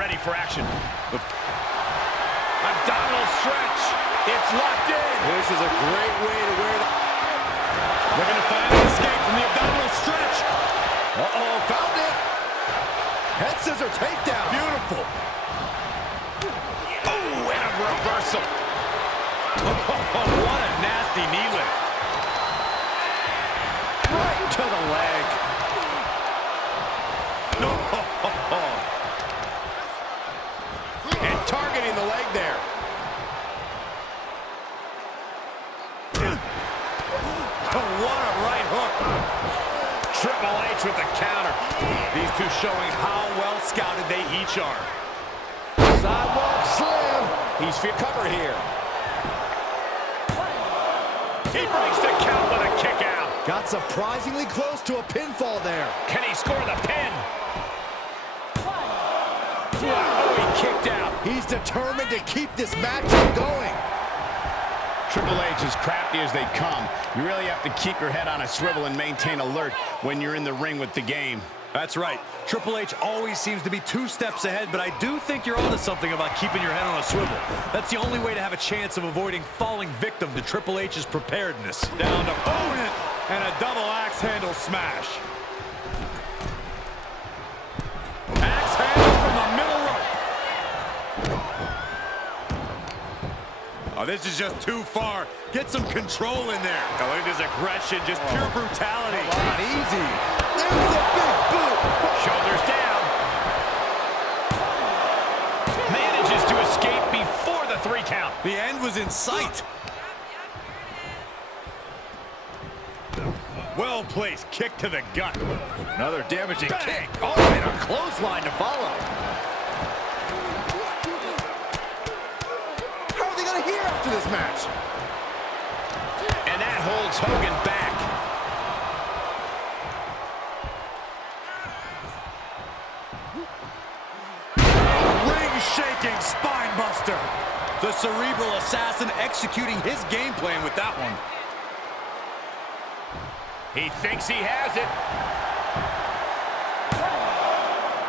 ready for action. Abdominal stretch. It's locked in. This is a great way to wear that. Looking to finally escape from the abdominal stretch. Uh-oh, found it. Head scissor takedown. Beautiful. Oh, and a reversal. What a nasty knee lift. Right to the leg. No. And targeting the leg there. What a right hook. Triple H with the counter. These two showing how well scouted they each are. Sidewalk slam. He's cover here. He breaks the count with a kick out. Got surprisingly close to a pinfall there. Can he score the pin? Oh, he kicked out. He's determined to keep this matchup going. Triple H, as crafty as they come, you really have to keep your head on a swivel and maintain alert when you're in the ring with the game. That's right. Triple H always seems to be 2 steps ahead, but I do think you're onto something about keeping your head on a swivel. That's the only way to have a chance of avoiding falling victim to Triple H's preparedness. Down to opponent and a double axe handle smash. Axe handle from the middle rope. Oh, this is just too far. Get some control in there. Oh, look at this aggression, just pure brutality. Come on, easy. There's a big boot. Shoulders down. Manages to escape before the 3 count. The end was in sight. Well-placed kick to the gut. Another damaging Bang. kick. Oh, and a clothesline to follow. How are they going to hear after this match? And that holds Hogan back. Ring-shaking spine buster. The cerebral assassin executing his game plan with that one. He thinks he has it.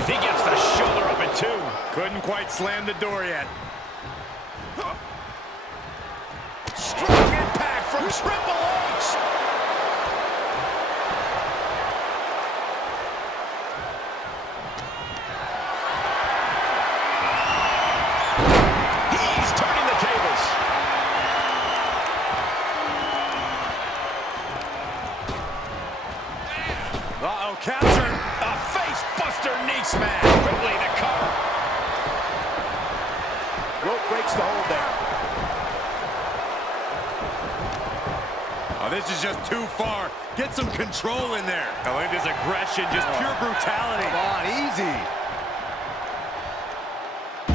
He gets the shoulder up at 2. Couldn't quite slam the door yet. Strong impact from Triple H. He's turning the tables. Uh-oh, captured. A face buster knee smash. Quickly the cover. Rope breaks the hold there. Oh, this is just too far. Get some control in there. Oh, look at this aggression, just pure brutality. Come on, easy.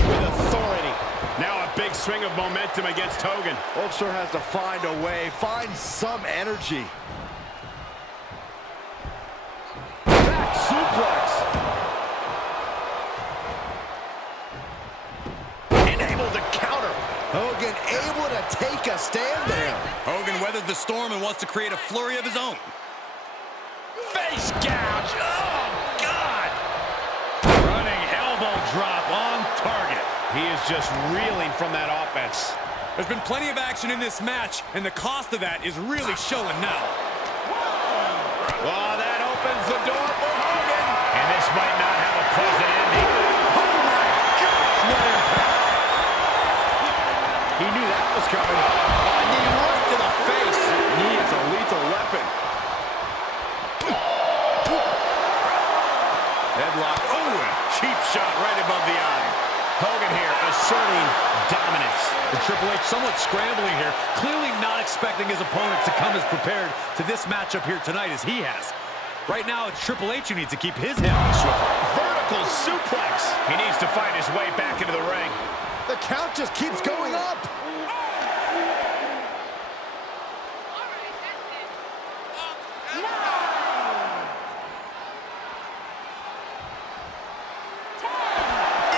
With authority. Now a big swing of momentum against Hogan. Hulkster has to find a way, find some energy. Back suplex. Enabled to counter. Hogan able to take a stand there. Hogan weathered the storm and wants to create a flurry of his own. Face gouge. Oh, God. Running elbow drop on target. He is just reeling from that offense. There's been plenty of action in this match, and the cost of that is really showing now. Well, that opens the door for Hogan. And this might not have a pleasant ending. Oh, my gosh, what impact. He knew that was coming. A knee right to the face. Knee is a lethal weapon. Headlock. Oh, a cheap shot right above the eye. Hogan here asserting dominance. And Triple H somewhat scrambling here, clearly not expecting his opponent to come as prepared to this matchup here tonight as he has. Right now, it's Triple H who needs to keep his head on the swivel. Vertical suplex. He needs to find his way back into the ring. The count just keeps going up.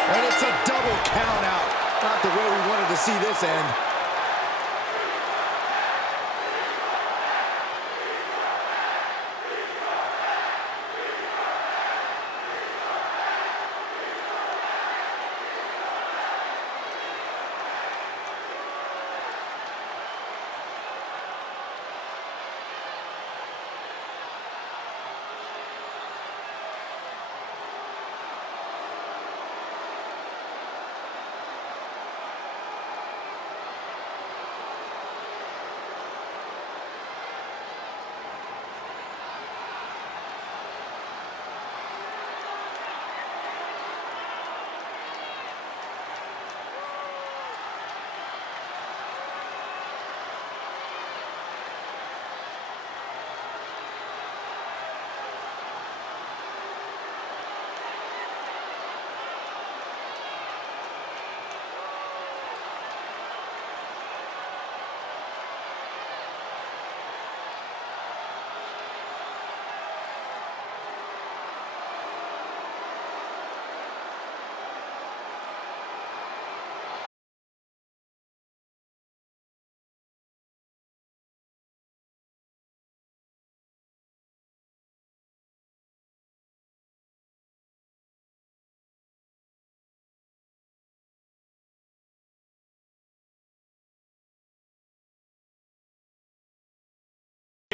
And it's a double count out. Not the way we wanted to see this end.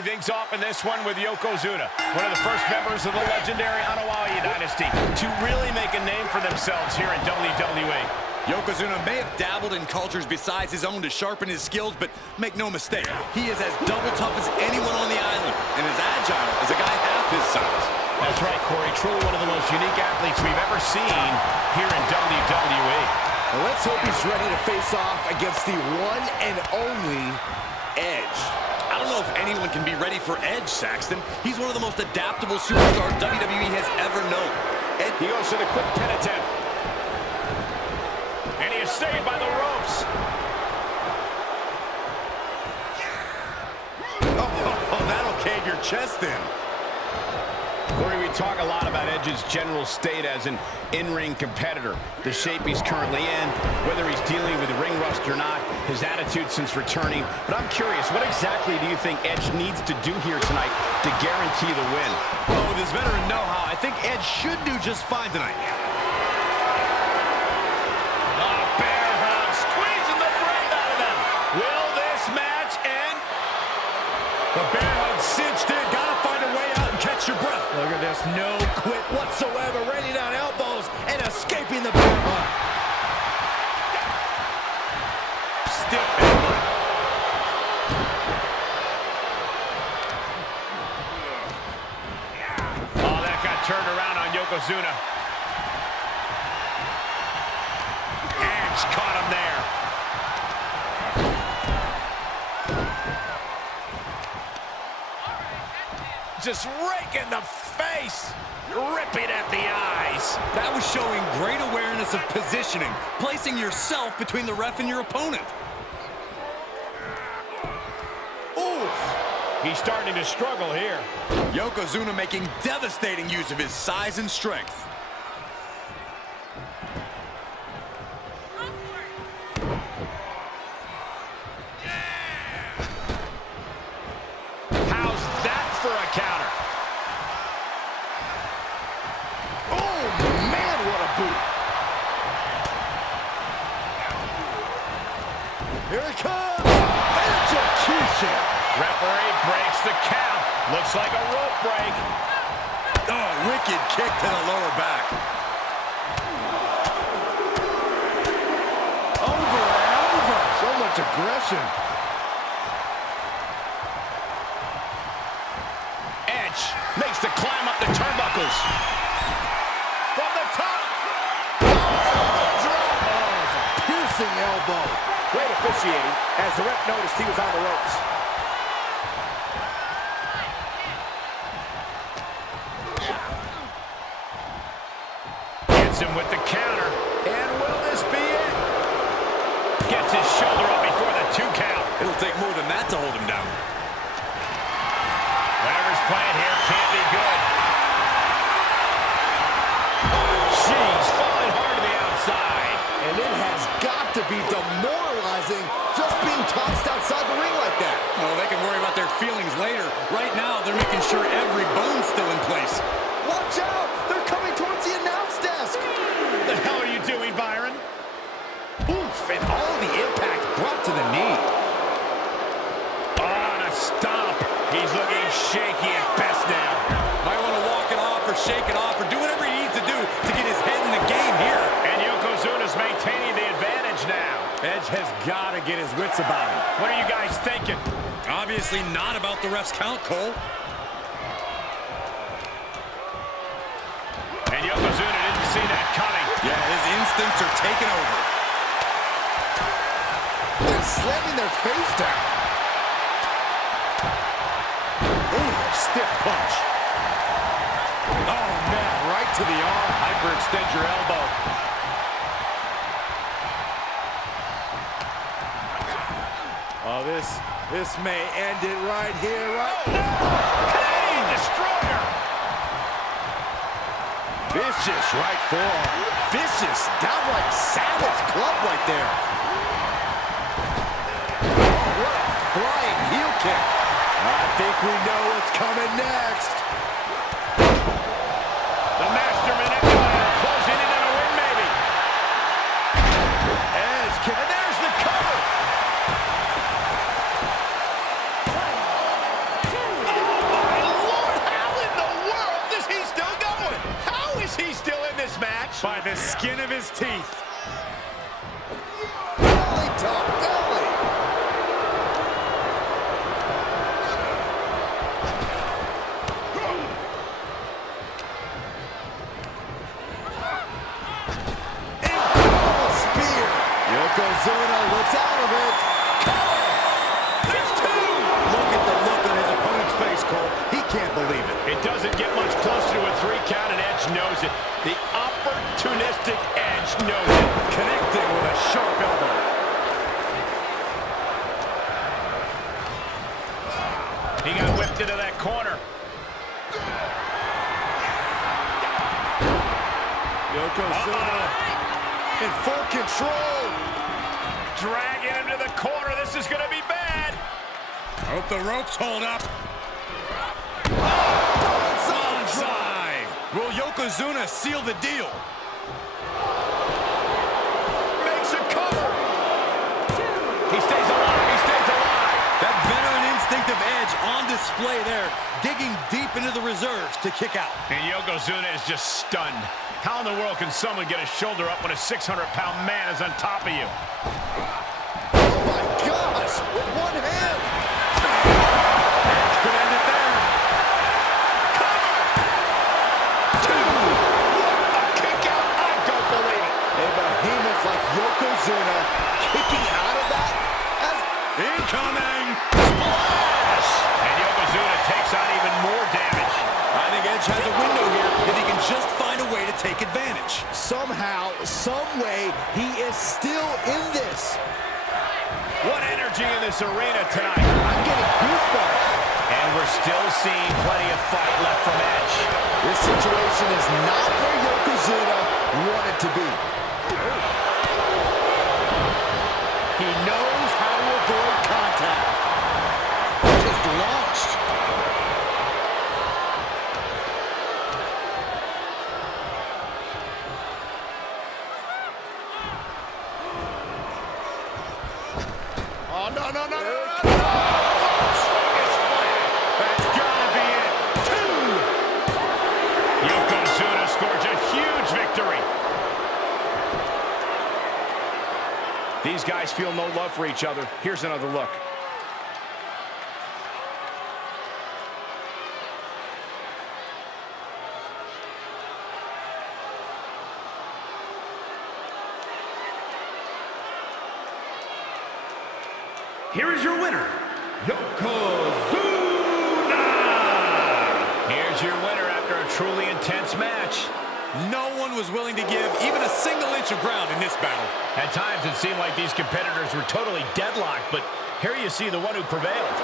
things off in this one with Yokozuna, one of the first members of the legendary Anoa'i dynasty to really make a name for themselves here in WWE. Yokozuna may have dabbled in cultures besides his own to sharpen his skills, but make no mistake, he is as double tough as anyone on the island and as agile as a guy half his size. That's right, Corey. Truly one of the most unique athletes we've ever seen here in WWE. Well, let's hope he's ready to face off against the one and only Edge. I don't know if anyone can be ready for Edge, Saxton. He's one of the most adaptable superstars WWE has ever known. He goes for the quick pin attempt. And he is saved by the ropes. Oh, that'll cave your chest in. Corey, we talk a lot about Edge's general state as an in-ring competitor. The shape he's currently in, whether he's dealing with ring rust or not, his attitude since returning. But I'm curious, what exactly do you think Edge needs to do here tonight to guarantee the win? Well, with his veteran know-how, I think Edge should do just fine tonight. Bear hug, squeezing the breath out of them. Will this match end? The bear hug cinched in. Gotta find a way out and catch your breath. Look at this, no quit whatsoever, raining down elbows and escaping the bear hug. Stiff headbutt. Oh, that got turned around on Yokozuna. Edge caught him there. Just raking the face, ripping at the eyes. That was showing great awareness of positioning, placing yourself between the ref and your opponent. Oof. He's starting to struggle here. Yokozuna making devastating use of his size and strength. How's that for a counter? Oh, man, what a boot. Here it comes. Execution. Referee breaks the count. Looks like a rope break. Oh, wicked kick to the lower back. Over and over. So much aggression. Edge makes the climb up the turnbuckles. From the top. Drop. Oh, it's a piercing elbow. Great officiating as the ref noticed he was on the ropes. Hits him with the counter. And will this be it? Gets his shoulder up before the 2 count. It'll take more than that to hold him down. Whatever's playing here can't be good. Jeez, falling hard to the outside. And it has got to be demoralizing just being tossed outside the ring like that. Oh, they can worry about their feelings later. Right now, they're making sure every bone's still in place. Watch out! They're coming towards the announce desk. What the hell are you doing, Byron? Oof, and all the impact brought to the knee. Oh, and a stomp. He's looking shaky at best now. Might want to walk it off or shake it off or do whatever he needs to do to get his head in the game here. And Yokozuna's maintaining the advantage now. Edge has got to get his wits about him. What are you guys thinking? Obviously not about the ref's count, Cole. And Yokozuna didn't see that coming. Yeah, his instincts are taking over. They're slamming their face down. Ooh, stiff punch. Oh, man, right to the arm. Hyperextend your elbow. Oh, this may end it right here, right? Oh, no! Canadian Destroyer! Vicious right forearm. Vicious, downright savage club right there. Oh, what a flying heel kick. I think we know what's coming next. The Master Manipulator closing in on a win, maybe. Edge kick, and there's the cover. the skin of his teeth. Belly to belly. Incredible spear. Yokozuna looks out of it. There's two. Look at the look on his opponent's face, Cole. He can't believe it. It doesn't get much closer to a 3 count, and Edge knows it. The opportunistic Edge knows it. Connecting with a sharp elbow. He got whipped into that corner. Yokozuna in full control. Dragging him to the corner. This is going to be bad. Hope the ropes hold up. Bonsai. Will Yokozuna seal the deal? Makes a cover. He stays alive. He stays alive. That veteran instinct of Edge on display there, digging deep into the reserves to kick out. And Yokozuna is just stunned. How in the world can someone get a shoulder up when a 600-pound man is on top of you? Oh my gosh, with one hand. Edge could end it there. Cover! 2! What a kick out! I don't believe it. A behemoth like Yokozuna kicking out of that? Incoming! Splash! And Yokozuna takes on even more damage. I think Edge has a window here if he can just find a way to take advantage. Somehow, some way, he is still in this. What energy in this arena tonight. I'm getting goosebumps. And we're still seeing plenty of fight left from Edge. This situation is not where Yokozuna wanted to be. He knows how to avoid contact. Just launched. Oh, no, no, no, no, no, no! That's gotta be it. 2! Yokozuna scores a huge victory. These guys feel no love for each other. Here's another look. Here is your winner, Yokozuna! Here's your winner after a truly intense match. No one was willing to give even a single inch of ground in this battle. At times it seemed like these competitors were totally deadlocked, but here you see the one who prevailed.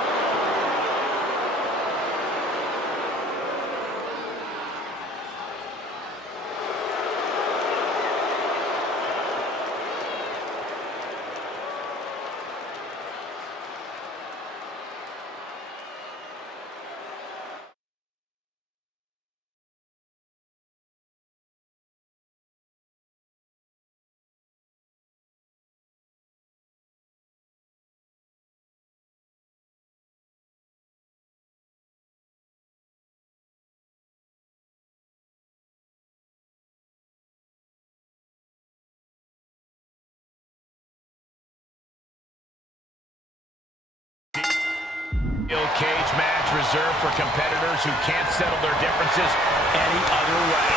Steel cage match reserved for competitors who can't settle their differences any other way.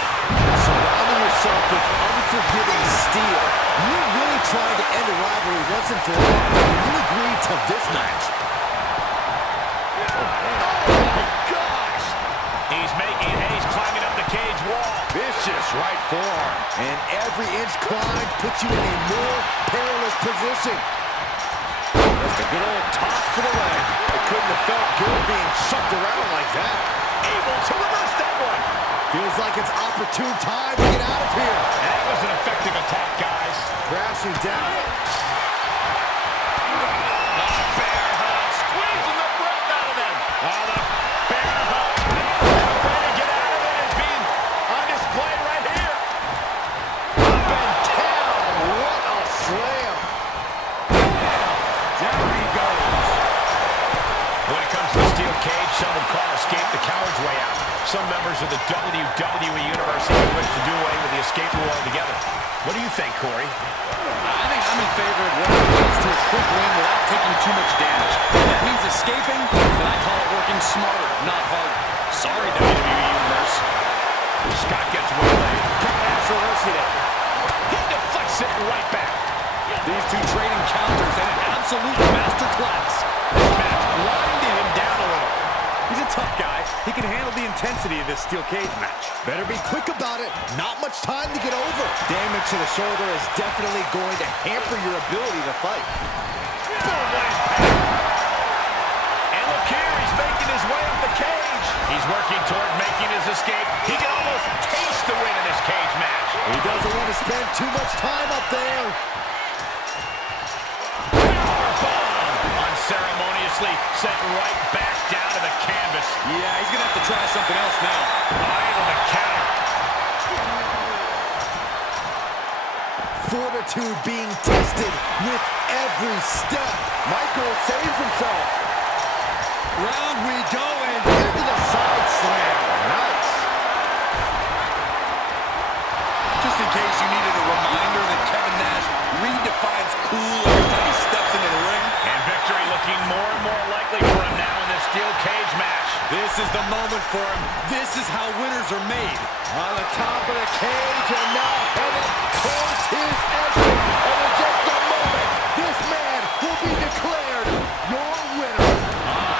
Surrounding yourself with unforgiving steel. You're really trying to end a rivalry once and for all. You agreed to this match. Oh my gosh! He's making haste climbing up the cage wall. Vicious right forearm. And every inch climb puts you in a more perilous position. Just a good old toss to the leg. It couldn't have felt good being chucked around like that. Able to reverse that one. Feels like it's opportune time to get out of here. That was an effective attack, guys. Crashing down. Bear hug, squeezing the breath out of them. Oh, the bear hug. And the way to get out of it is being on display right here. Up and down. What a slam. Down he goes. When it comes to the steel cage, some would call escape the coward's way out. some members of the WWE Universe even wish to do away with the escape rule altogether. What do you think, Corey? I think I'm in favor of whatever leads to a quick win without taking too much damage. If that means escaping, then I call it working smarter, not harder. Sorry, WWE Universe. Scott gets waylaid. That's reversing it. He deflects it right back. These two trading counters and an absolute masterclass. This match grinding him down a little. He's a tough guy. He can handle the intensity of this steel cage match. Better be quick about it. Not much time to get over. Damage to the shoulder is definitely going to hamper your ability to fight. Boom, what impact. And look here, he's making his way up the cage. He's working toward making his escape. He can almost taste the win in this cage match. He doesn't want to spend too much time up there. Unceremoniously sent right back down to the canvas. Yeah, he's going to have to try something else now. Able to counter. Fortitude being tested with every step. Michael saves himself. Round we go, and Into the side slam. Nice. just in case you needed a reminder that Kevin Nash redefines cool every time he steps into the ring. And victory looking more and more likely for him now in this steel cage match. This is the moment for him. This is how winners are made. On the top of the cage and now headed towards his exit. And in just a moment, this man will be declared your winner.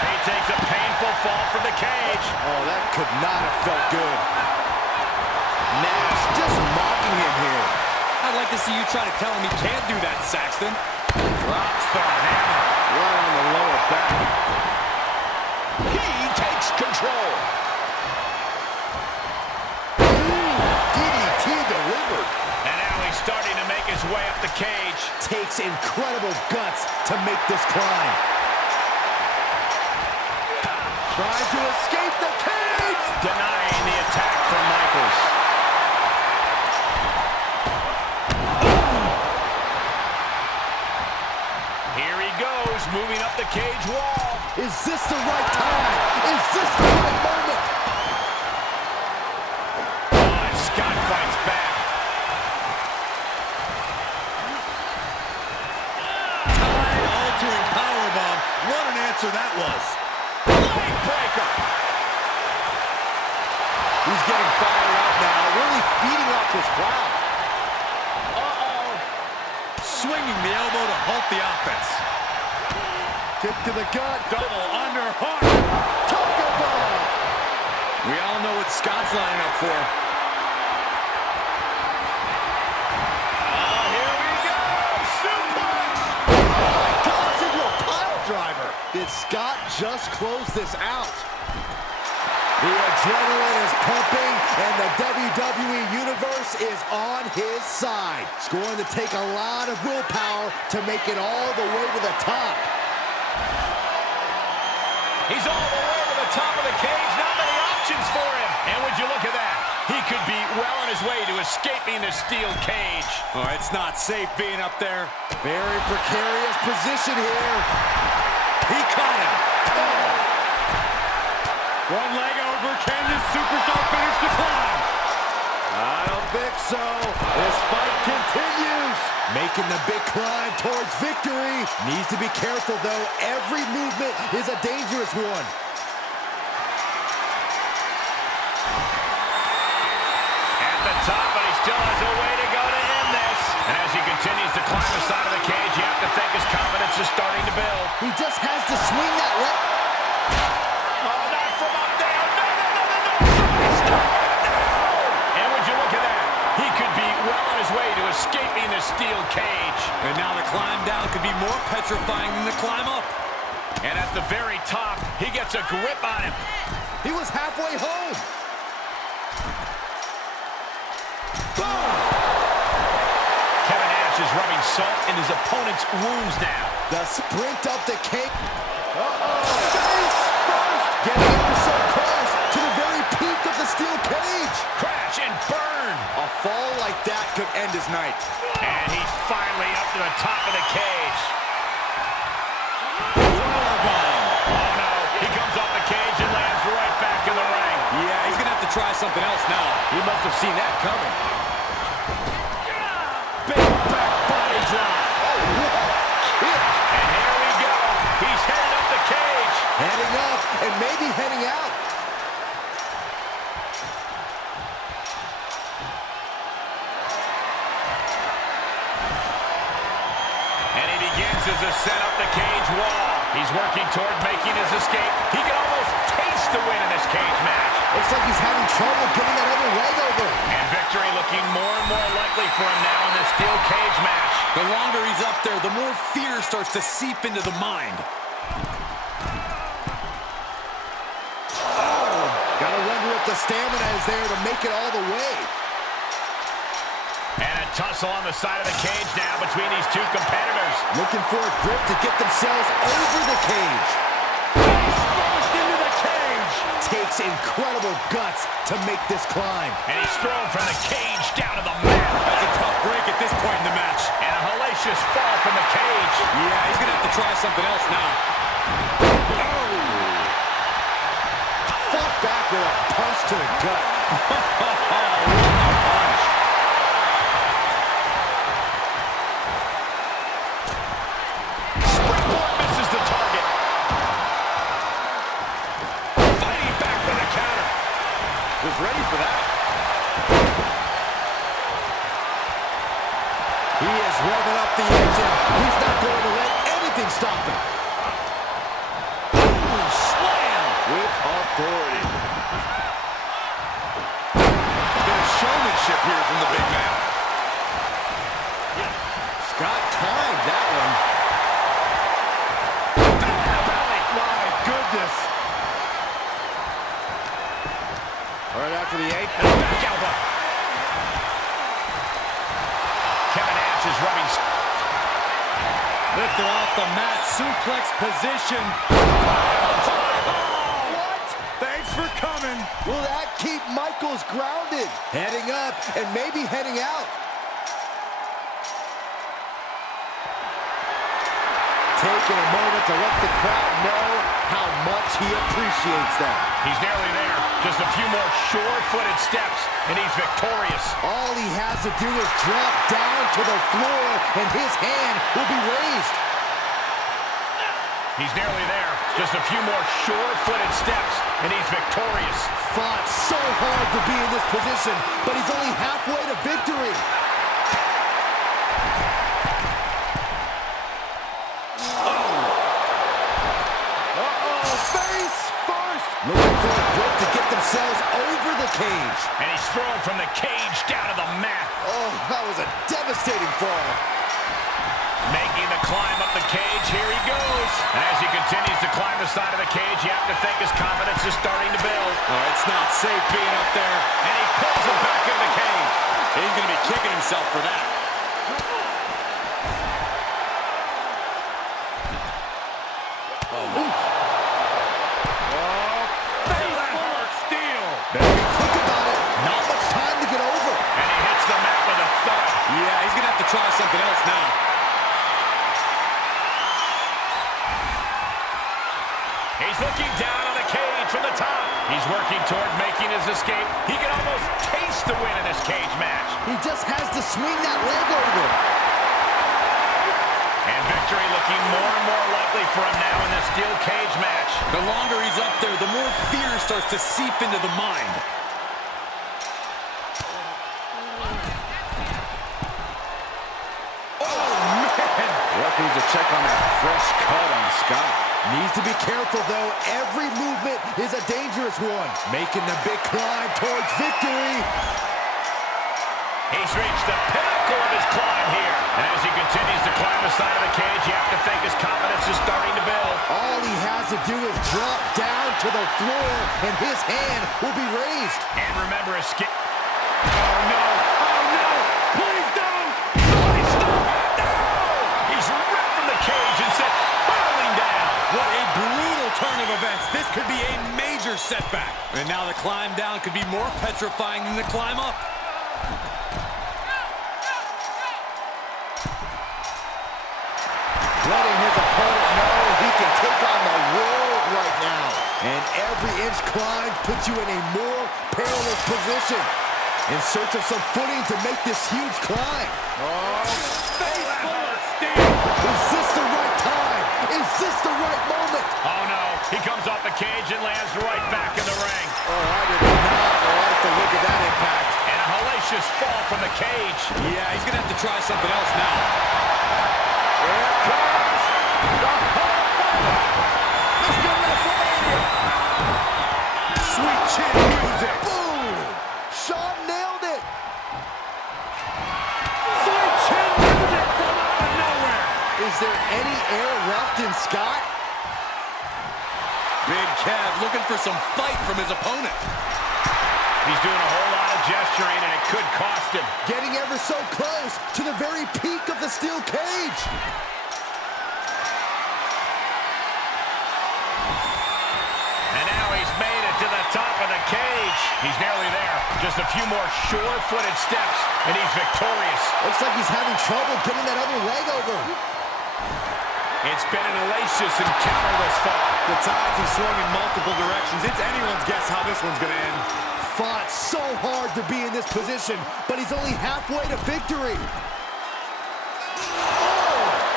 He takes a painful fall from the cage. Oh, that could not have felt good. Nash just mocking him here. I'd like to see you try to tell him he can't do that, Saxton. Drops the hammer. Right on the lower back. He takes control. DDT delivered. And now he's starting to make his way up the cage. Takes incredible guts to make this climb. Trying to escape the cage. Denying the attack from Michaels. Here he goes, moving up the cage wall. Is this the right time? Is this the right moment? And Scott fights back. Time-altering powerbomb. What an answer that was. Leg breaker. He's getting fired up now, really feeding off this crowd. Swinging the elbow to halt the offense. Kick to the gut. Double under heart. Taco bomb. We all know what Scott's lining up for. Here we go. Suplex. Toss into a pile driver. Did Scott just close this out? The adrenaline is pumping, and the WWE Universe is on his side. It's going to take a lot of willpower to make it all the way to the top. He's all the way to the top of the cage. Not many options for him. And would you look at that? He could be well on his way to escaping the steel cage. Oh, it's not safe being up there. Very precarious position here. He caught him. One leg over. Can this superstar finish the climb? I don't think so. This fight continues. Making the big climb towards victory. Needs to be careful, though. Every movement is a dangerous one. At the top, but he still has a way to go to end this. And as he continues to climb the side of the cage, you have to think his confidence is starting to build. He just has to swing that leg. Oh, not from up there. No. And would you look at that? He could be well on his way to escaping the steel cage. And now the climb down could be more petrifying than the climb up. And at the very top, he gets a grip on him. He was halfway home. Boom! Kevin Nash is rubbing salt in his opponent's wounds now. The sprint up the cake. Face first. Getting ever so close to the very peak of the steel cage. Crash and burn. A fall like that could end his night. And he's finally up to the top of the cage. Powerbomb. Oh no, he comes off the cage and lands right back in the ring. Yeah, he's going to try something else now. He must have seen that coming. Big back body drop. Oh, what a kick. And here we go. He's headed up the cage. Heading up and maybe heading out. And he begins his ascent up the cage wall. He's working toward making his escape. He can almost taste the win in this cage match. Looks like he's having trouble getting that other leg over. And victory looking more and more likely for him now in this steel cage match. The longer he's up there, the more fear starts to seep into the mind. Gotta wonder if the stamina is there to make it all the way. And a tussle on the side of the cage now between these two competitors. Looking for a grip to get themselves over the cage. He's forced into the cage. Takes incredible guts to make this climb. And he's thrown from the cage down to the mat. That's a tough break at this point in the match. And a hellacious fall from the cage. Yeah, he's going to have to try something else now. Fought back with a punch to the gut. Springboard misses the target. Fighting back with a counter. Was ready for that. He is revving up the engine. He's not going to let anything stop him. Ooh, slam. With authority. Bit of showmanship here from the big man. Scott timed that one. My goodness. Right after the 8. And a back elbow. Kevin Nash is rubbing. Lifted off the mat, suplex position. What? Thanks for coming. Will that keep Michaels grounded? Heading up and maybe heading out. Taking a moment to let the crowd know how much he appreciates them. He's nearly there. Just a few more sure-footed steps, and he's victorious. All he has to do is drop down to the floor, and his hand will be raised. He's nearly there. Just a few more sure-footed steps, and he's victorious. Fought so hard to be in this position, but he's only halfway to victory. Face first. Looking for a grip to get themselves over the cage. And he's thrown from the cage down to the mat. Oh, that was a devastating fall. Making the climb up the cage, here he goes. And as he continues to climb the side of the cage, you have to think his confidence is starting to build. Oh, it's not safe being up there. And he pulls him back into the cage. He's going to be kicking himself for that. Better be quick about it. Not much time to get over. And he hits the mat with a thud. Yeah, he's going to have to try something else now. He's looking down on the cage from the top. He's working toward making his escape. He can almost taste the win in this cage match. He just has to swing that leg over. And victory looking more and more likely for him now in this steel cage match. The longer he's up there, the more fear starts to seep into the mind. Oh, man. Referee needs to check on that fresh cut on Scott. Needs to be careful, though. Every movement is a dangerous one. Making the big climb towards victory. He's reached the pinnacle of his climb here. And as he continues to climb the side of the cage, you have to think his confidence is starting to build. All he has to do is drop down to the floor, and his hand will be raised. And remember, escape. Oh, no. Oh, no. Please don't. Somebody stop it. No! He's ripped from the cage and sent hurling down. What a brutal turn of events. This could be a major setback. And now the climb down could be more petrifying than the climb up. Letting his opponent know he can take on the world right now. And every inch climb puts you in a more perilous position. In search of some footing to make this huge climb. Face full of steel. Is this the right time? Is this the right moment? Oh, no. He comes off the cage and lands right back in the ring. Oh, I did not like the look of that impact. And a hellacious fall from the cage. Yeah, he's going to have to try something else now. Here comes the Hall of Fame. Let's go WrestleMania. Sweet chin music. Boom! Shawn nailed it. Sweet chin music from out of nowhere. Is there any air left in Scott? Big Kev looking for some fight from his opponent. He's doing a whole lot of gesturing, and it could cost him. Getting ever so close to the very peak of the steel cage. And now he's made it to the top of the cage. He's nearly there. Just a few more sure-footed steps, and he's victorious. Looks like he's having trouble getting that other leg over. It's been an hellacious encounter thus far. The tides have swung in multiple directions. It's anyone's guess how this one's going to end. Fought so hard to be in this position, but he's only halfway to victory.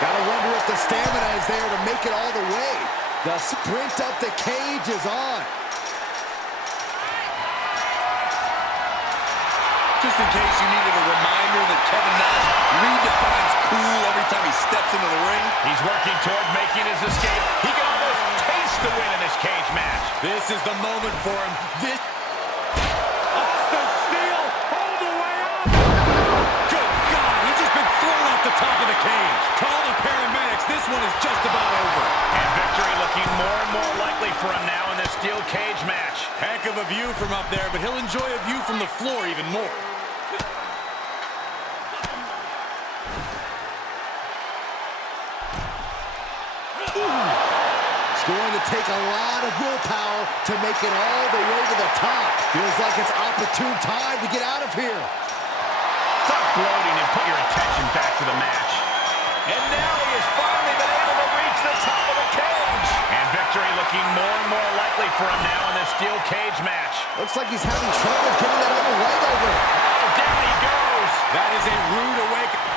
Gotta wonder if the stamina is there to make it all the way. The sprint up the cage is on. Just in case you needed a reminder that Kevin Nash redefines cool every time he steps into the ring. He's working toward making his escape. He can almost taste the win in this cage match. This is the moment for him. This off the steel, all the way up. Good God, he's just been thrown off the top of the cage. Call the paramedics. This one is just about over. And victory looking more and more likely for him now in this steel cage match. Heck of a view from up there, but he'll enjoy a view from the floor even more. It's going to take a lot of willpower to make it all the way to the top. Feels like it's opportune time to get out of here. Stop gloating and put your attention back to the match. And now he has finally been able to reach the top of the cage. And victory looking more and more likely for him now in this steel cage match. Looks like he's having trouble getting that other leg over. Oh, down he goes. That is a rude awakening.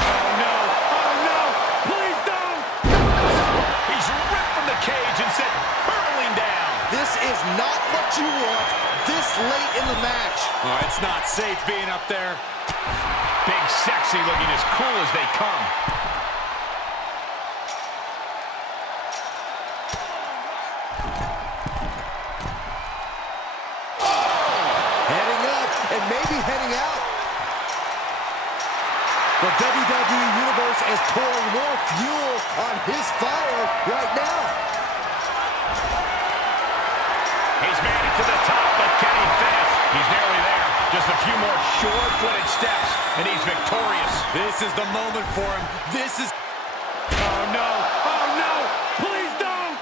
Oh, no. Oh, no. Please don't. He's ripped from the cage and sent hurtling down. This is not what you want this late in the match. Oh, it's not safe being up there. Big Sexy looking as cool as they come. Heading up and maybe heading out. The WWE Universe is pouring more fuel on his fire right now. He's made it to the top, but can he finish? He's nearly there. Just a few more sure-footed steps, and he's victorious. This is the moment for him. This is... Oh, no. Oh, no. Please don't.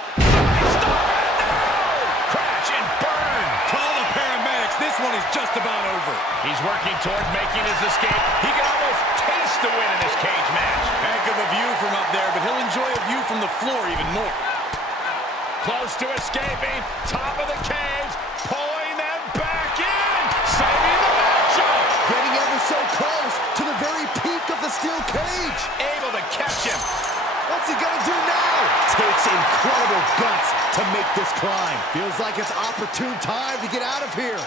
Stop it now! Crash and burn! Call the paramedics. This one is just about over. He's working toward making his escape. He can almost taste the win in this cage match. Heck of a view from up there, but he'll enjoy a view from the floor even more. Close to escaping. Top of the cage. Pulling them back in. Saving the matchup. Getting ever so close to the very peak of the steel cage. Able to catch him. What's he gonna do now? Takes incredible guts to make this climb. Feels like it's opportune time to get out of here.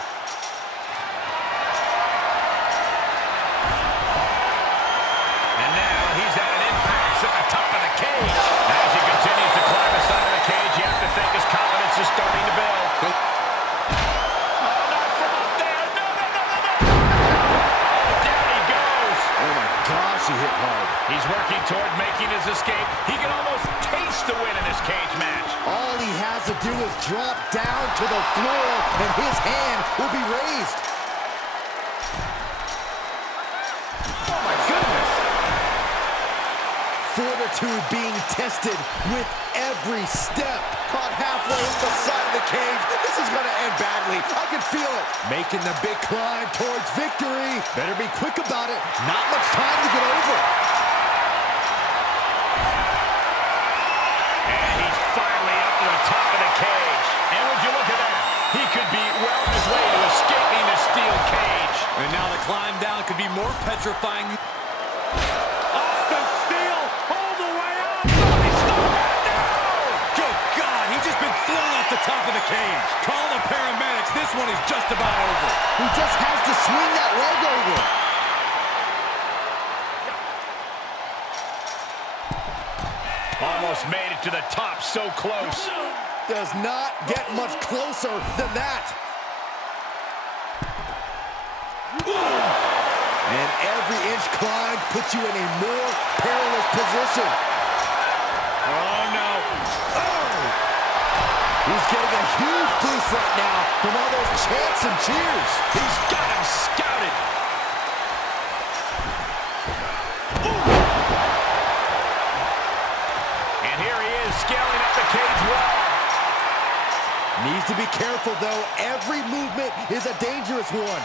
And now he's at an impasse at the top of the cage. As he continues to climb the side of the cage, you have to think his confidence is starting to build. Oh, not from up there. No, no, no, no, no. Oh, down he goes. Oh my gosh, he hit hard. He's working toward making his escape. He can almost taste the win in this cage match. All he has to do is drop down to the floor and his hand will be raised. Oh my goodness. Fortitude being tested with every step. Caught halfway up the side of the cage. This is gonna end badly. I can feel it. Making the big climb towards victory. Better be quick about it. Not much time to get over. And he's finally up to the top of the cage. And would you look at that? He could be well on his way to escape. And now the climb down could be more petrifying. Off the steel, all the way up. Somebody stop that now! Good God, he's just been thrown off the top of the cage. Call the paramedics, this one is just about over. He just has to swing that leg over. Almost made it to the top, so close. Does not get much closer than that. And every inch climb puts you in a more perilous position. Oh, no. Oh! He's getting a huge boost right now from all those chants and cheers. He's got him scouted. And here he is scaling up the cage wall. Needs to be careful, though. Every movement is a dangerous one.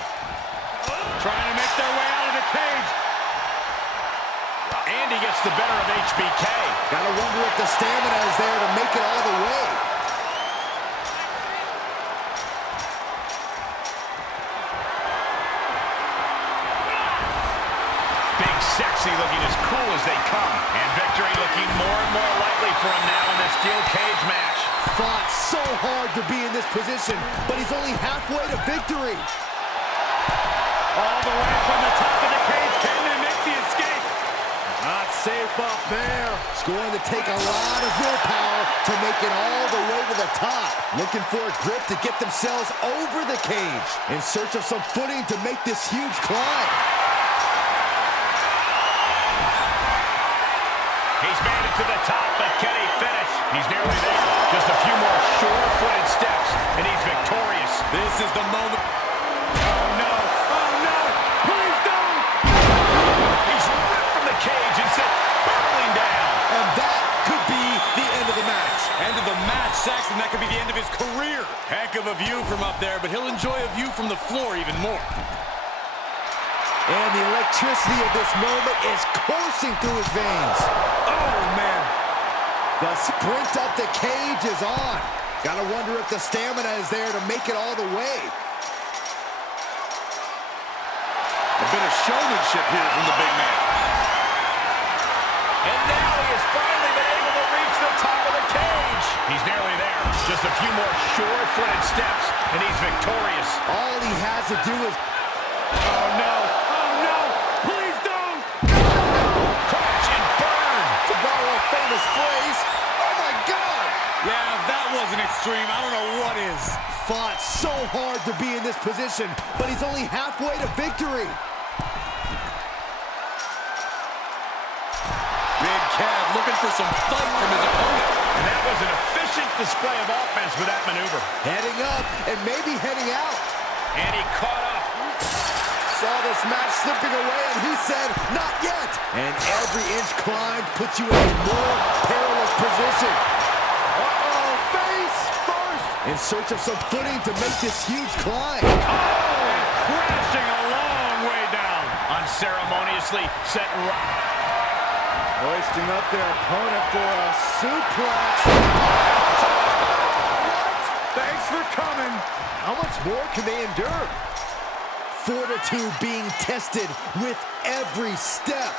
Trying to make their way out of the cage. And he gets the better of HBK. Gotta wonder if the stamina is there to make it all the way. Big, sexy, looking as cool as they come. And victory looking more and more likely for him now in this steel cage match. Fought so hard to be in this position, but he's only halfway to victory. All the way from the top of the cage. Can they make the escape? Not safe up there. It's going to take a lot of willpower to make it all the way to the top. Looking for a grip to get themselves over the cage. In search of some footing to make this huge climb. He's made it to the top, but can he finish? He's nearly there. Just a few more sure-footed steps, and he's victorious. This is the moment. Oh, no. Oh, no. Please don't. He's ripped from the cage and sent hurtling down. And that could be the end of the match. End of the match, Saxton. That could be the end of his career. Heck of a view from up there, but he'll enjoy a view from the floor even more. And the electricity of this moment is coursing through his veins. Oh, man. The sprint up the cage is on. Gotta wonder if the stamina is there to make it all the way. A bit of showmanship here from the big man. And now he has finally been able to reach the top of the cage. He's nearly there. Just a few more sure-footed steps, and he's victorious. All he has to do is... Oh, no. Oh, no. Please don't. Crash and burn. To borrow a famous phrase, oh my God! Yeah, that wasn't extreme. I don't know what is. Fought so hard to be in this position, but he's only halfway to victory. Big Kev looking for some fight from his opponent. And that was an efficient display of offense with that maneuver. Heading up and maybe heading out. And he caught up. Saw this match slipping away and he said, not yet. And every inch climbed puts you in a more perilous position. Uh-oh, face first. In search of some footing to make this huge climb. Oh, crashing a long way down. Unceremoniously set right. Hoisting up their opponent for a suplex. Thanks for coming. How much more can they endure? Fortitude being tested with every step.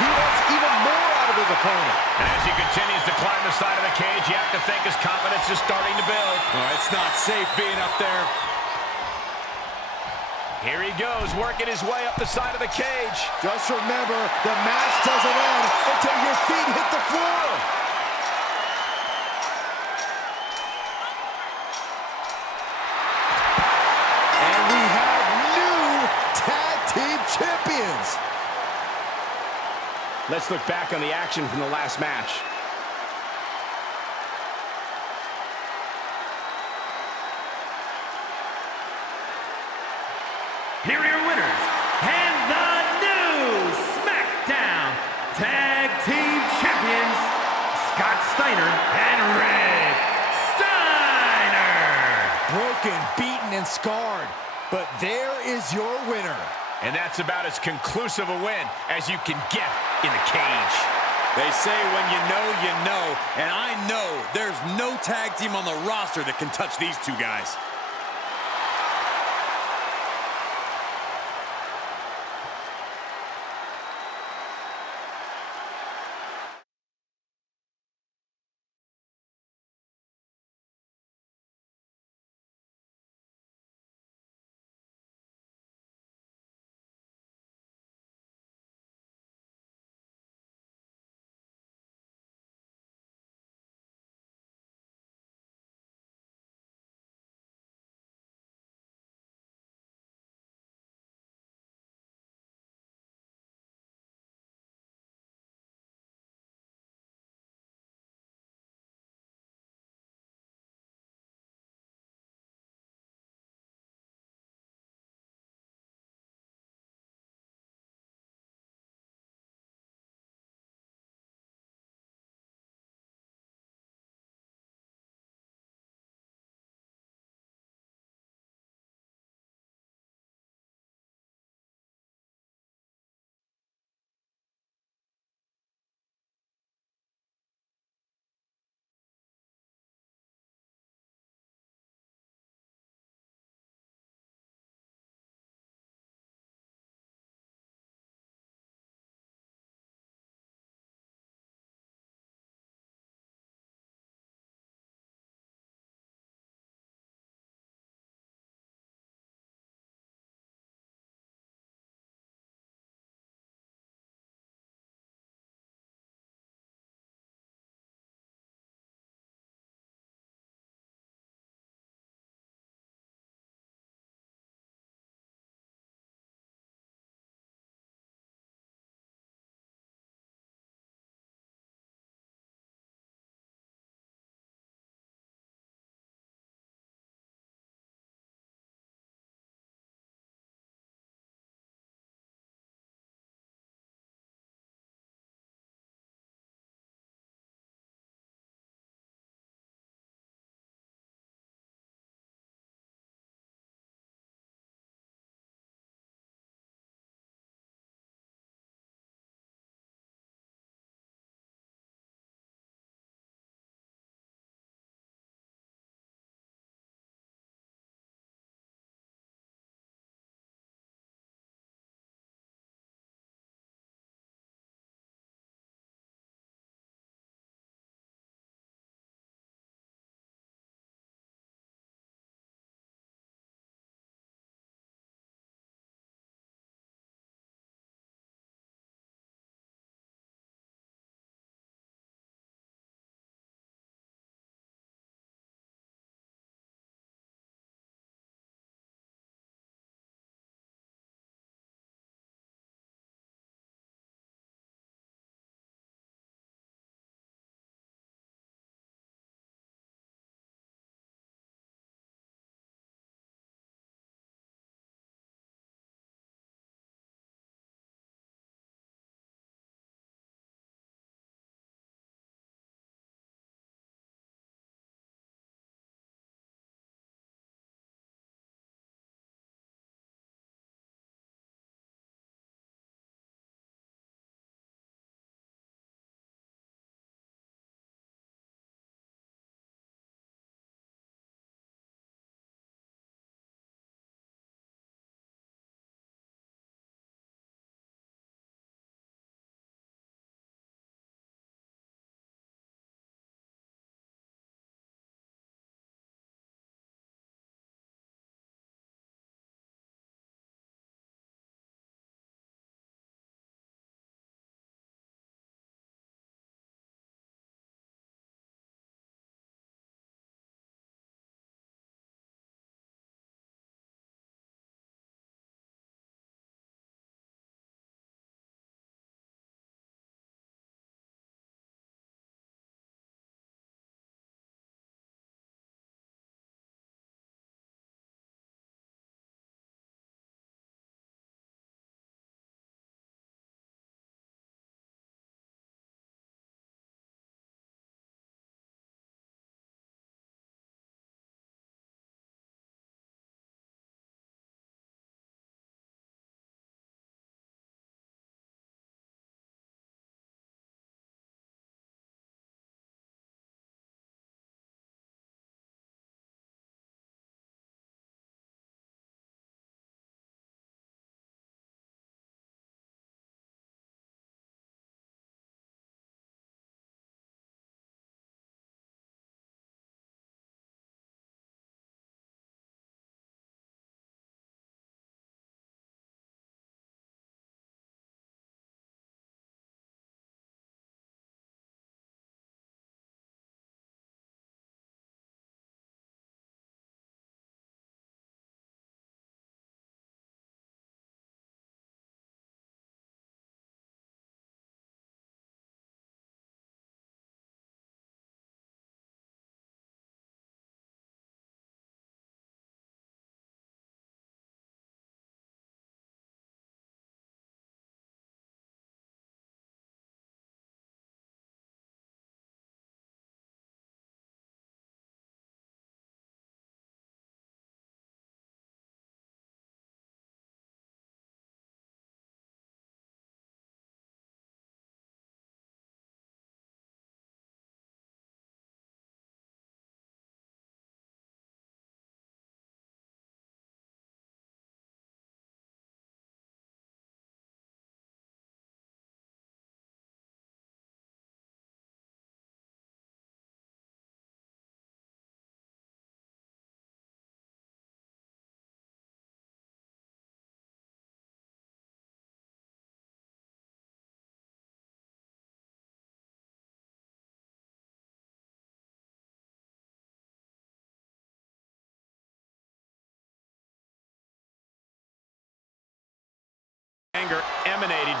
He wants even more out of his opponent. And as he continues to climb the side of the cage, you have to think his confidence is starting to build. Oh, it's not safe being up there. Here he goes, working his way up the side of the cage. Just remember, the match doesn't end until your feet hit the floor. And we have new tag team champions. Let's look back on the action from the last match. Here are your winners, and the new SmackDown Tag Team Champions, Scott Steiner and Rick Steiner. Broken, beaten, and scarred. But there is your winner. And that's about as conclusive a win as you can get in the cage. They say when you know, and I know there's no tag team on the roster that can touch these two guys.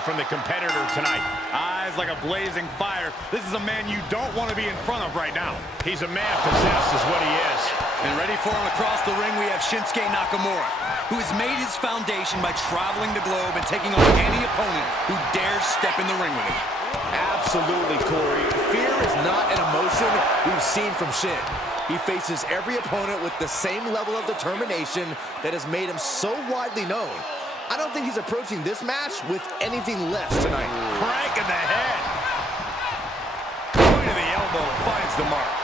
from the competitor tonight. Eyes like a blazing fire. This is a man you don't want to be in front of right now. He's a man possessed is what he is. And ready for him across the ring, we have Shinsuke Nakamura, who has made his foundation by traveling the globe and taking on any opponent who dares step in the ring with him. Absolutely, Corey. Fear is not an emotion we've seen from Shin. He faces every opponent with the same level of determination that has made him so widely known. I don't think he's approaching this match with anything less tonight. Crank in the head. Point of the elbow finds the mark.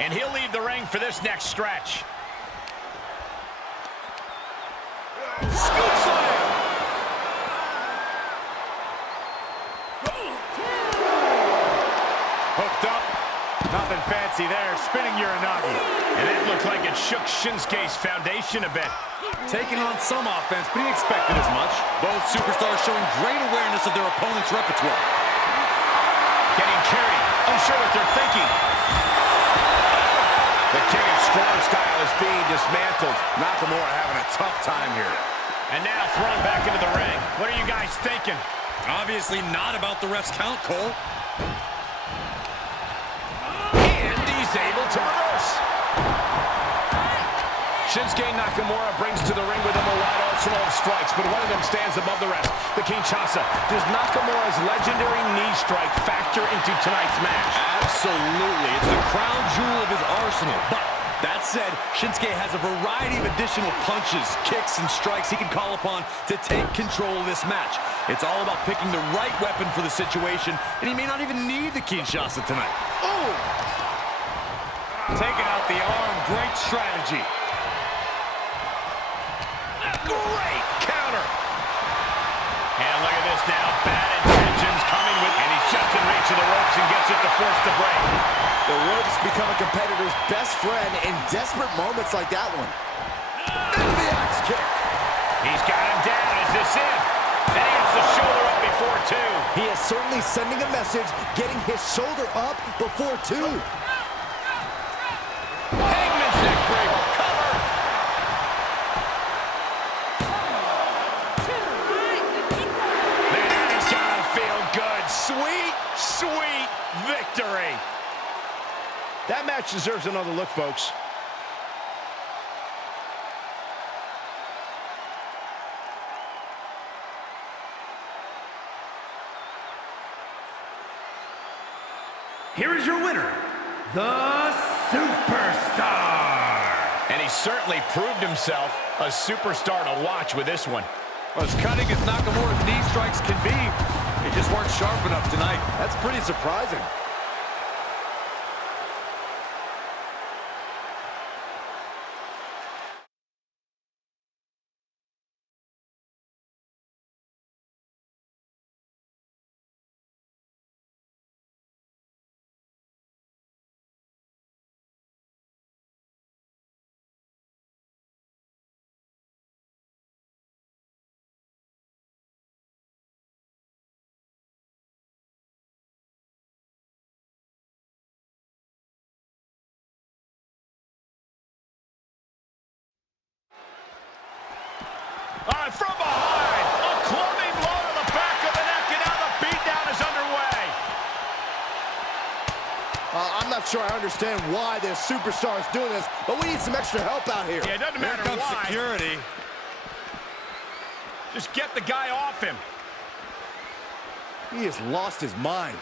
And he'll leave the ring for this next stretch. Scoop slam. Hooked up. Nothing fancy there. Spinning Uranagi. And that looked like it shook Shinsuke's foundation a bit. Taking on some offense, but he expected as much. Both superstars showing great awareness of their opponent's repertoire. Getting carried. Unsure what they're thinking. The King of Strong Style is being dismantled. Nakamura having a tough time here. And now thrown back into the ring. What are you guys thinking? Obviously not about the ref's count, Cole. And he's able to reverse. Shinsuke Nakamura brings to the ring with him a wide arsenal of strikes, but one of them stands above the rest. The Kinshasa. Does Nakamura's legendary knee strike factor into tonight's match? Absolutely. It's the crown jewel of his arsenal. But that said, Shinsuke has a variety of additional punches, kicks, and strikes he can call upon to take control of this match. It's all about picking the right weapon for the situation, and he may not even need the Kinshasa tonight. Oh! Taking out the arm, great strategy. Great counter. And look at this now. Bad intentions coming with, and he's just in reach of the ropes and gets it to force the break. The ropes become a competitor's best friend in desperate moments like that one. Into the axe kick. He's got him down. Is this it? Then he gets the shoulder up before two. He is certainly sending a message, getting his shoulder up before two. Hangman's neck breaker. Cover. Man, he's gotta feel good. Sweet, sweet victory. That match deserves another look, folks. Here is your winner, the Superstar. And he certainly proved himself a superstar to watch with this one. Well, as cutting as Nakamura's knee strikes can be, they just weren't sharp enough tonight. That's pretty surprising. From behind, a clubbing blow to the back of the neck, and now the beatdown is underway. I'm not sure I understand why this superstar is doing this, but we need some extra help out here. Yeah, it doesn't matter Here comes why. security. Just get the guy off him. He has lost his mind.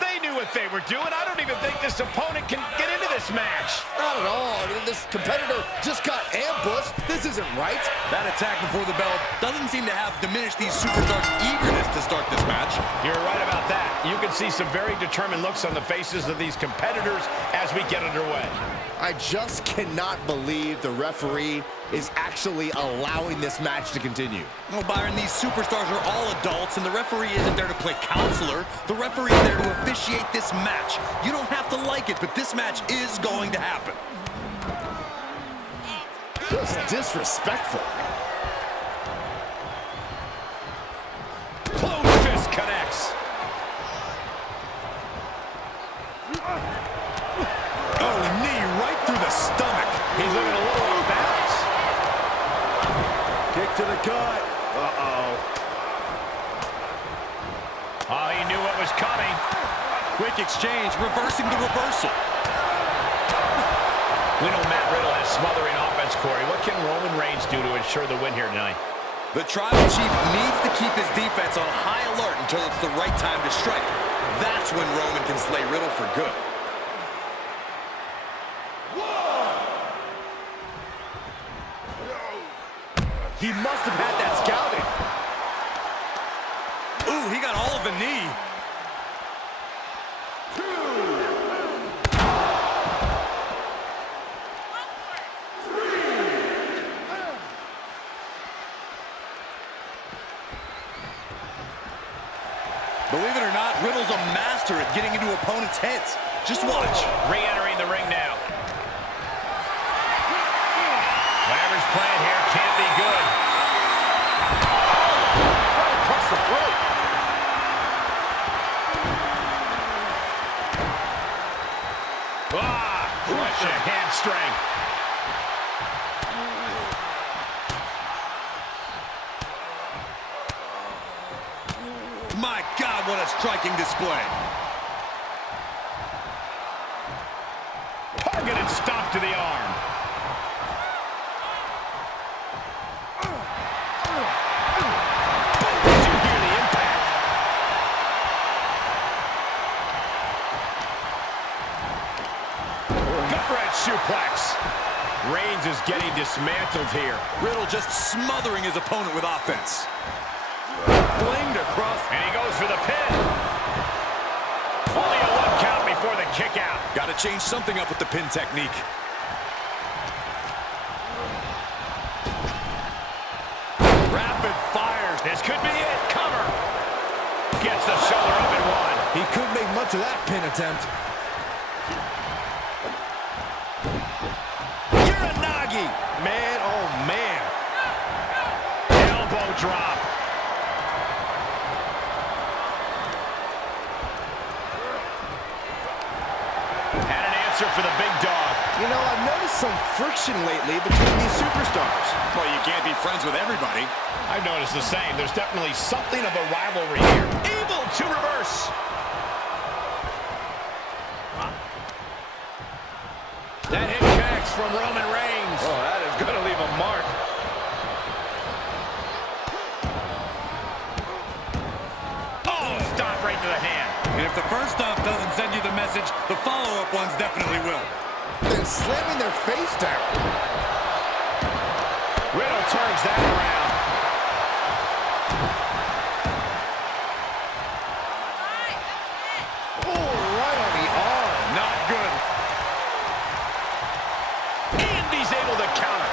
They knew what they were doing. I don't even think this opponent can get into this match. Not at all. I mean, this competitor just got ambushed. This isn't right. That attack before the bell doesn't seem to have diminished these superstars' eagerness to start this match. You're right about that. You can see some very determined looks on the faces of these competitors as we get underway. I just cannot believe the referee is actually allowing this match to continue. Oh, Byron, these superstars are all adults, and the referee isn't there to play counselor. The referee is there to officiate this match. You don't have to like it, but this match is going to happen. Just disrespectful. Closed fist connects. Oh, knee right through the stomach. He's looking a little off balance. Kick to the gut. Uh-oh. Oh, he knew what was coming. Quick exchange, reversing the reversal. We know Matt Riddle has smothering offense, Corey. What can Roman Reigns do to ensure the win here tonight? The Tribal Chief needs to keep his defense on high alert until it's the right time to strike. That's when Roman can slay Riddle for good. He must have had that scouting. Ooh, he got all of the knee. Believe it or not, Riddle's a master at getting into opponents' heads. Just watch. Re-entering the ring now. Whatever's playing here can't be good. Right across the throat. Clutch a hamstring. My God, what a striking display. Targeted stop to the arm. Did you hear the impact? Gut-wrench suplex. Reigns is getting dismantled here. Riddle just smothering his opponent with offense. Flinged across. And he goes for the pin. Only a 1 count before the kick out. Got to change something up with the pin technique. Rapid fires. This could be it. Cover. Gets the shoulder up and one. He couldn't make much of that pin attempt. Uranagi. Man, oh man. Elbow drop. Had an answer for the big dog. You know, I've noticed some friction lately between these superstars. Well, you can't be friends with everybody. I've noticed the same. There's definitely something of a rivalry here. Able to reverse. That hit connects from Roman Reigns. Oh, that is going to leave a mark. Oh, stop right to the hand. And if the first off doesn't send you the message, the follow-up ones definitely will. Then slamming their face down. Riddle turns that around. Oh, right on the arm. Not good. And he's able to counter.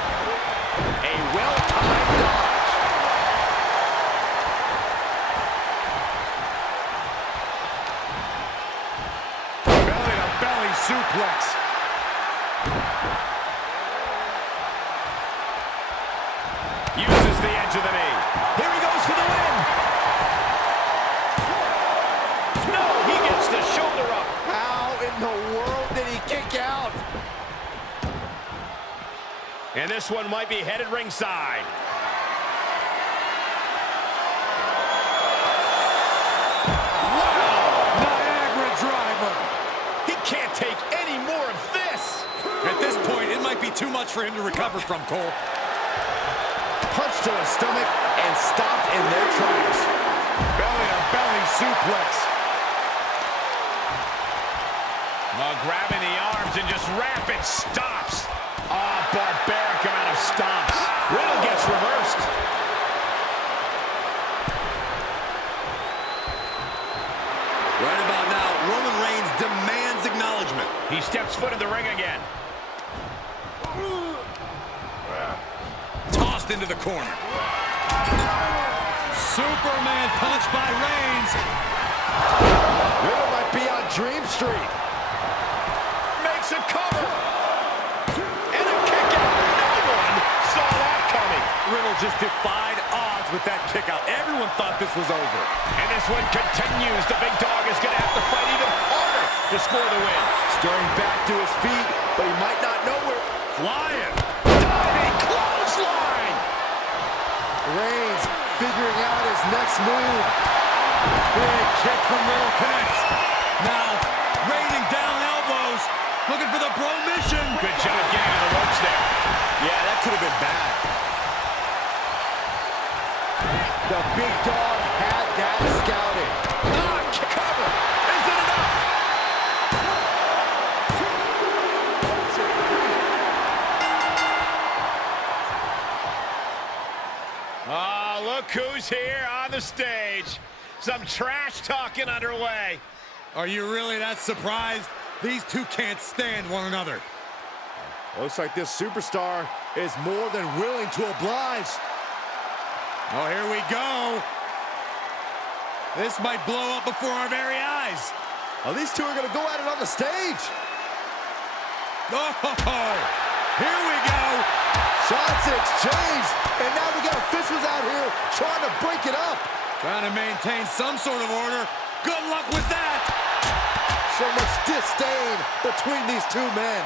A well-timed dodge. Belly-to-belly suplex. Uses the edge of the knee. Here he goes for the win. No, he gets the shoulder up. How in the world did he kick out? And this one might be headed ringside. Wow! Niagara driver. He can't take any more of this. At this point, it might be too much for him to recover from, Cole. Punch to the stomach and stopped in their tracks. Belly-to-belly suplex. Grabbing the arms and just rapid stops. Oh, barbaric amount of stomps. Riddle gets reversed. Right about now, Roman Reigns demands acknowledgement. He steps foot in the ring again. Tossed into the corner. Superman punch by Reigns. Riddle might be on Dream Street. Makes a cover. And a kick out. No one saw that coming. Riddle just defied odds with that kick out. Everyone thought this was over. And this one continues. The big dog is going to have to fight even harder to score the win. Stirring back to his feet, but he might not know where. Flying. Diving clothesline. next move. Big kick from Riddle connects. Now, raining down elbows. Looking for the bro mission. Good job getting to the ropes there. Yeah, that could have been bad. The big dog had that scouted. Cover. Is it enough? Oh, look who's here on the stage. Some trash talking underway. Are you really that surprised? These two can't stand one another. Looks like this superstar is more than willing to oblige. Oh, here we go. This might blow up before our very eyes. Well, these two are going to go at it on the stage. Oh, here we go. Shots exchanged, and now we got officials out here trying to break it up. Trying to maintain some sort of order. Good luck with that. So much disdain between these two men.